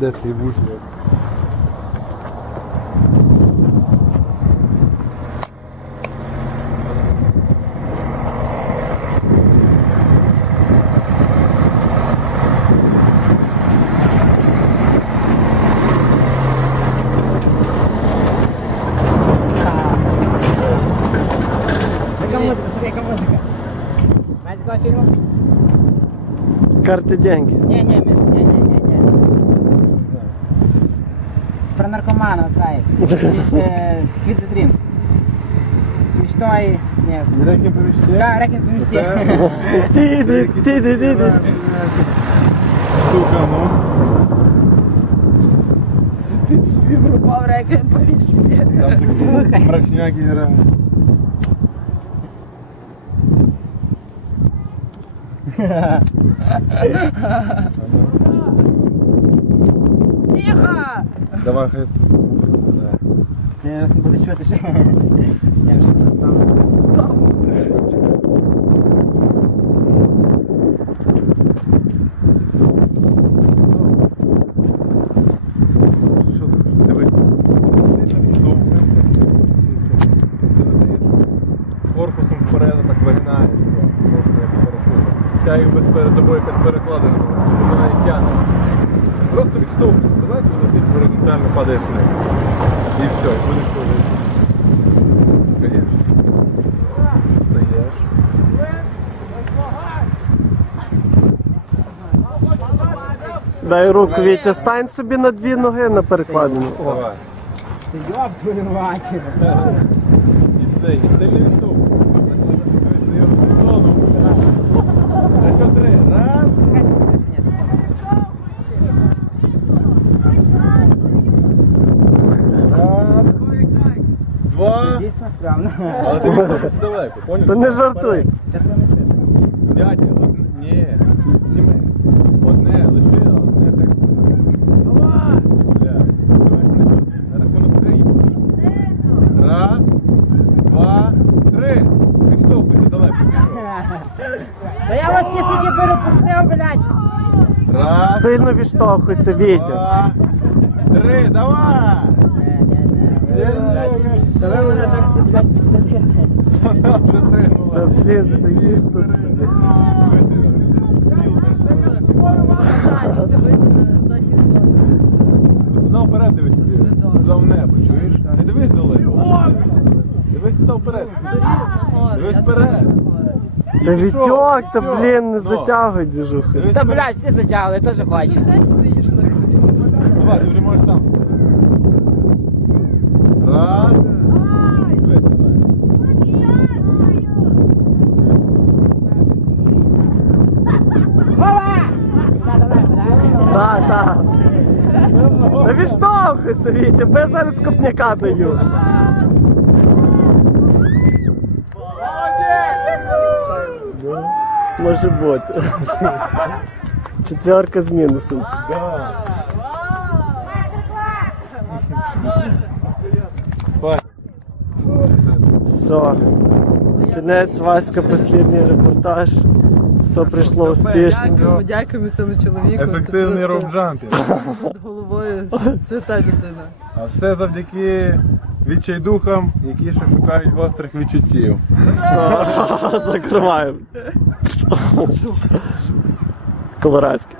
Де цей вужник? фільму? Карти деньги. Ні, ні, Міш, ні, ні, ні, ні. Про наркомана цей. Е, Sweet the Dreams. Смішной. Ні. Рекін поміщення? Да, рекін помісті. Ти, ти, ти, ти, ти, ти. Штука, ну. Ти собі врубав реквієм поміщення. Там такі мрачняки реально. Тихо! Давай хай ти звук. Ти зараз не буду чути ще. Я вже просто. Тягай без перед тобою якась перекладина. Вона і тягне. Просто відштовхуйся. Давай ти горизонтально падаєш вниз. І все, і будеш. Конечно. Стаєш. Дай руку, Вітя, стань собі на дві ноги на перекладину. О. Давай. Йоб твою мать. І це, і сильно відштовхуйся. А що три? Раз. Раз. Два. Дійсно стрьомно. Але ти відштовхуйся далеко, поняв? Та не жартуй. Дядя, одне, ні, зніми. Одне, лиши, а одне так. Давай! Бля, давай прийдемо. На рахунок три. Раз, два, три. Відштовхуйся далеко. Та я вас тільки перепустив, блядь. Раз, Сильно відштовхуйся, Вітя. два, три, давай! Так блядь? Вона Та тринула. блін, стоїш тут собі. Далі, дивись захід сонця. Туди вперед дивись собі. Туди в небо, чуєш? Не дивись далеко. Дивись туди вперед. Дивись вперед. Та Вітьок, та блін, не Ну. затягуй діжухи. Та, блядь, всі затягли, я теж хвилі. Давай, ти вже можеш сам Так, так. Та відштовхуйся, Вітя, бо я зараз копняка даю. Ну, Може бути. Четверка з мінусом. Бай. Все. Кінець, Васька, останній репортаж. Все прийшло успішно. Дякуємо, дякуємо цьому чоловіку. Це Ефективний просто роуп-джампінг. Над головою свята людина. А все завдяки відчайдухам, які ще шукають гострих відчуттів. Все, закриваємо. Колорадський.